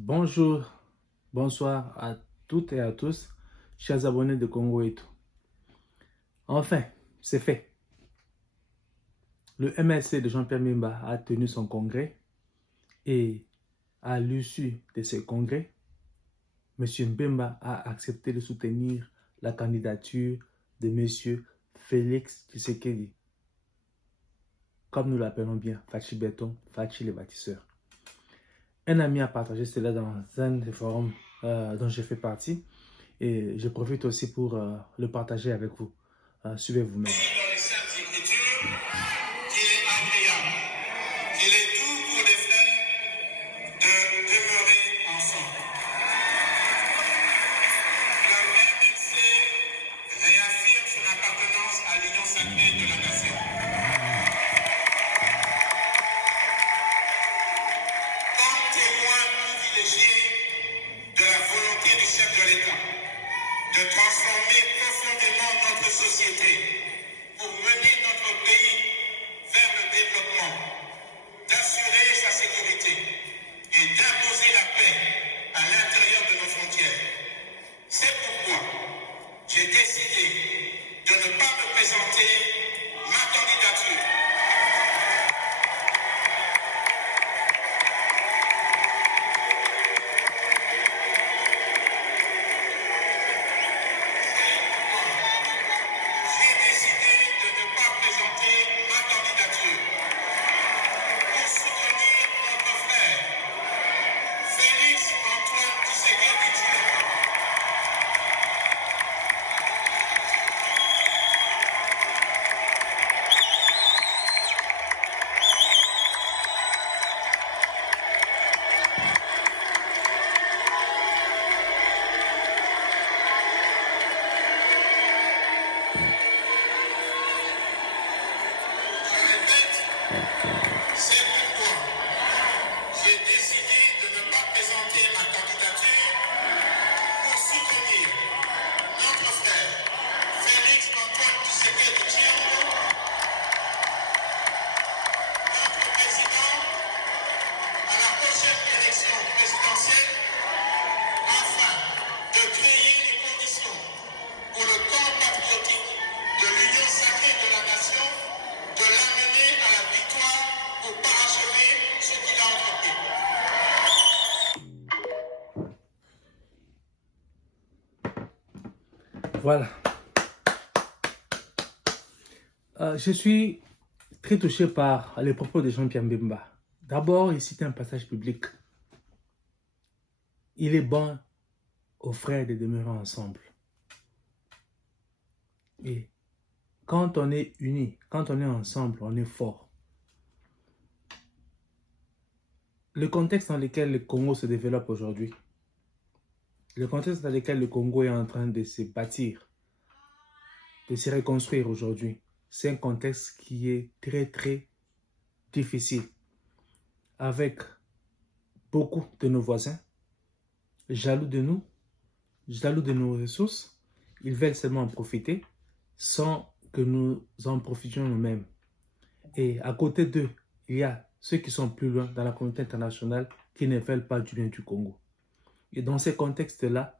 Bonjour, bonsoir à toutes et à tous, chers abonnés de Congo et tout. Enfin, c'est fait. Le MLC de Jean-Pierre Bemba a tenu son congrès et à l'issue de ce congrès, M. Bemba a accepté de soutenir la candidature de M. Félix Tshisekedi, comme nous l'appelons bien, Fachi Béton, Fachi le bâtisseur. Un ami a partagé cela dans un des forums dont j'ai fait partie. Et je profite aussi pour le partager avec vous. Suivez vous-même. Dans les Saintes Écritures, qu'il est agréable, qu'il est doux pour les frères de demeurer ensemble. Le MLC réaffirme son appartenance à l'union sacrée de la nation. Comme témoin privilégié de la volonté du chef de l'État de transformer profondément notre société pour mener notre pays vers le développement, d'assurer sa sécurité et d'imposer la paix à l'intérieur de nos frontières. C'est pourquoi j'ai décidé de ne pas me présenter ma candidature. J'ai décidé de ne pas présenter ma candidature pour soutenir notre frère Félix Antoine Tshisekedi Tshilombo. Je répète, c'est pourquoi j'ai décidé de ne pas présenter ma candidature pour soutenir notre frère Félix Antoine Tshisekedi Tshilombo, notre président, à la prochaine élection présidentielle, afin de créer les conditions pour le camp patriotique de l'Union sacrée de la nation de l'amener à la victoire pour parachever ce qu'il a entrepris. Voilà. Je suis très touché par les propos de Jean-Pierre Bemba. D'abord, il cite un passage biblique. Il est bon aux frères de demeurer ensemble. Et quand on est unis, quand on est ensemble, on est fort. Le contexte dans lequel le Congo se développe aujourd'hui, le contexte dans lequel le Congo est en train de se bâtir, de se reconstruire aujourd'hui, c'est un contexte qui est très difficile, avec beaucoup de nos voisins jaloux de nous, jaloux de nos ressources. Ils veulent seulement en profiter sans que nous en profitions nous-mêmes. Et à côté d'eux, il y a ceux qui sont plus loin dans la communauté internationale qui ne veulent pas du bien du Congo. Et dans ces contextes-là,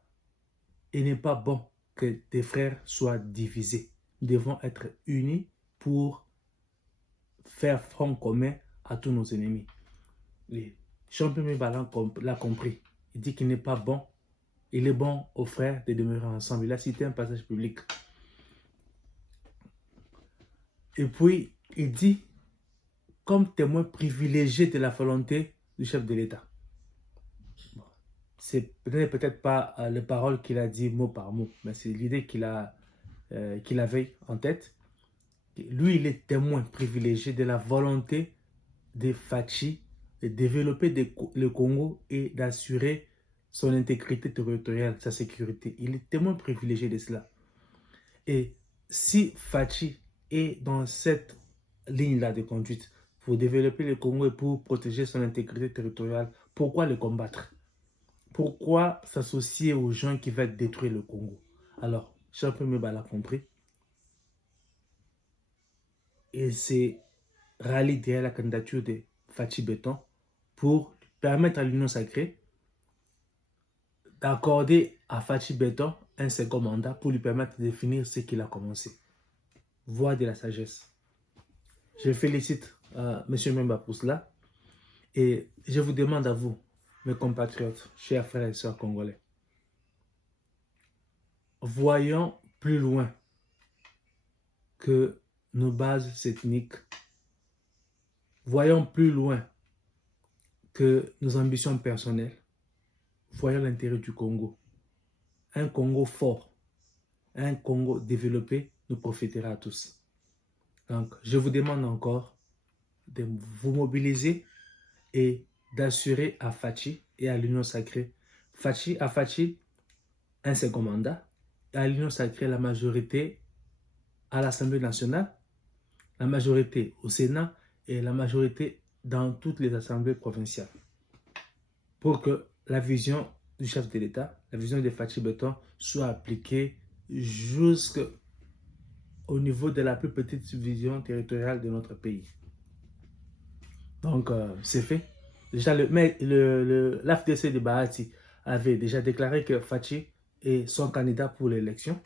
il n'est pas bon que des frères soient divisés. Nous devons être unis pour faire front commun à tous nos ennemis. Et Jean-Pierre Bemba l'a compris. Il dit qu'il n'est pas bon. Il est bon aux frères de demeurer ensemble. Il a cité un passage public. Et puis, il dit, comme témoin privilégié de la volonté du chef de l'État. Bon, c'est peut-être pas les paroles qu'il a dit mot par mot, mais c'est l'idée qu'il avait en tête. Lui, il est témoin privilégié de la volonté de Fachi de développer le Congo et d'assurer son intégrité territoriale, sa sécurité. Il est témoin privilégié de cela. Et si Fachi est dans cette ligne-là de conduite pour développer le Congo et pour protéger son intégrité territoriale, pourquoi le combattre? Pourquoi s'associer aux gens qui veulent détruire le Congo? Alors, Jean-Pierre Bemba l'a compris. Et c'est rallié derrière la candidature de Fachi Béton pour permettre à l'Union sacrée d'accorder à Fachi Beton un second mandat pour lui permettre de finir ce qu'il a commencé. Voix de la sagesse. Je félicite M. Memba pour cela et je vous demande à vous, mes compatriotes, chers frères et sœurs congolais, voyons plus loin que nos bases ethniques. Voyons plus loin que nos ambitions personnelles. Voyons l'intérêt du Congo. Un Congo fort, un Congo développé nous profitera à tous. Donc, je vous demande encore de vous mobiliser et d'assurer à Fachi et à l'Union Sacrée. À Fachi, un second mandat. Et à l'Union Sacrée, la majorité à l'Assemblée nationale, la majorité au Sénat et la majorité dans toutes les assemblées provinciales. Pour que la vision du chef de l'État, la vision de Fachi Beton soit appliquée jusqu'au niveau de la plus petite subdivision territoriale de notre pays. Donc, c'est fait. Déjà, l'AFDC de Bahati avait déjà déclaré que Fachi est son candidat pour l'élection.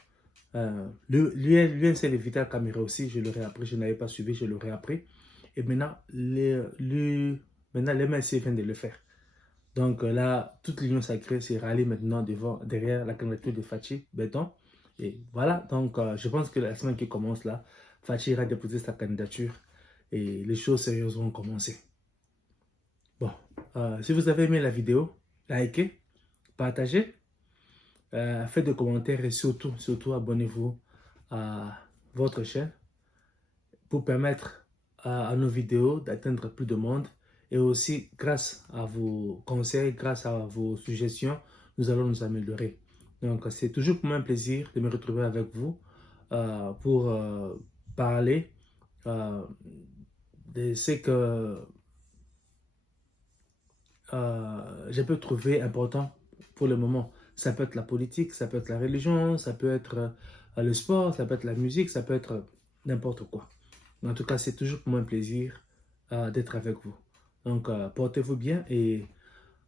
L'UNC Vital Camara aussi, je l'aurais appris, je n'avais pas suivi, je l'aurais appris. Et maintenant, les MLC viennent de le faire. Donc là, toute l'Union Sacrée s'est ralliée maintenant derrière la candidature de Fachi Beton. Et voilà, donc je pense que la semaine qui commence là, Fachi ira déposer sa candidature et les choses sérieuses vont commencer. Bon, si vous avez aimé la vidéo, likez, partagez, faites des commentaires et surtout abonnez-vous à votre chaîne pour permettre à nos vidéos d'atteindre plus de monde. Et aussi, grâce à vos conseils, grâce à vos suggestions, nous allons nous améliorer. Donc, c'est toujours pour moi un plaisir de me retrouver avec vous pour parler de ce que je peux trouver important pour le moment. Ça peut être la politique, ça peut être la religion, ça peut être le sport, ça peut être la musique, ça peut être n'importe quoi. En tout cas, c'est toujours pour moi un plaisir d'être avec vous. Donc, portez-vous bien et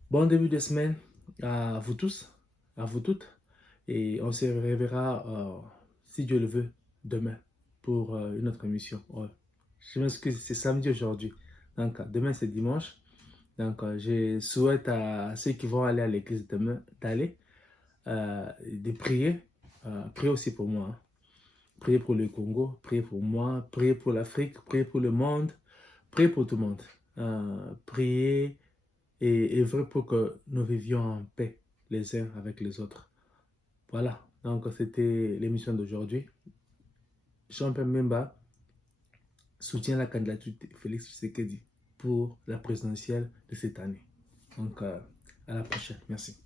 bon début de semaine à vous tous, à vous toutes. Et on se reverra, si Dieu le veut, demain pour une autre émission. Ouais. Je m'excuse, c'est samedi aujourd'hui. Donc, demain, c'est dimanche. Donc, je souhaite à ceux qui vont aller à l'église demain d'aller, de prier. Priez aussi pour moi. Hein. Priez pour le Congo, priez pour moi, priez pour l'Afrique, priez pour le monde, priez pour tout le monde. Priez et œuvrez pour que nous vivions en paix les uns avec les autres. Voilà, donc c'était l'émission d'aujourd'hui. Jean-Pierre Memba soutient la candidature de Félix Tshisekedi pour la présidentielle de cette année. Donc, à la prochaine. Merci.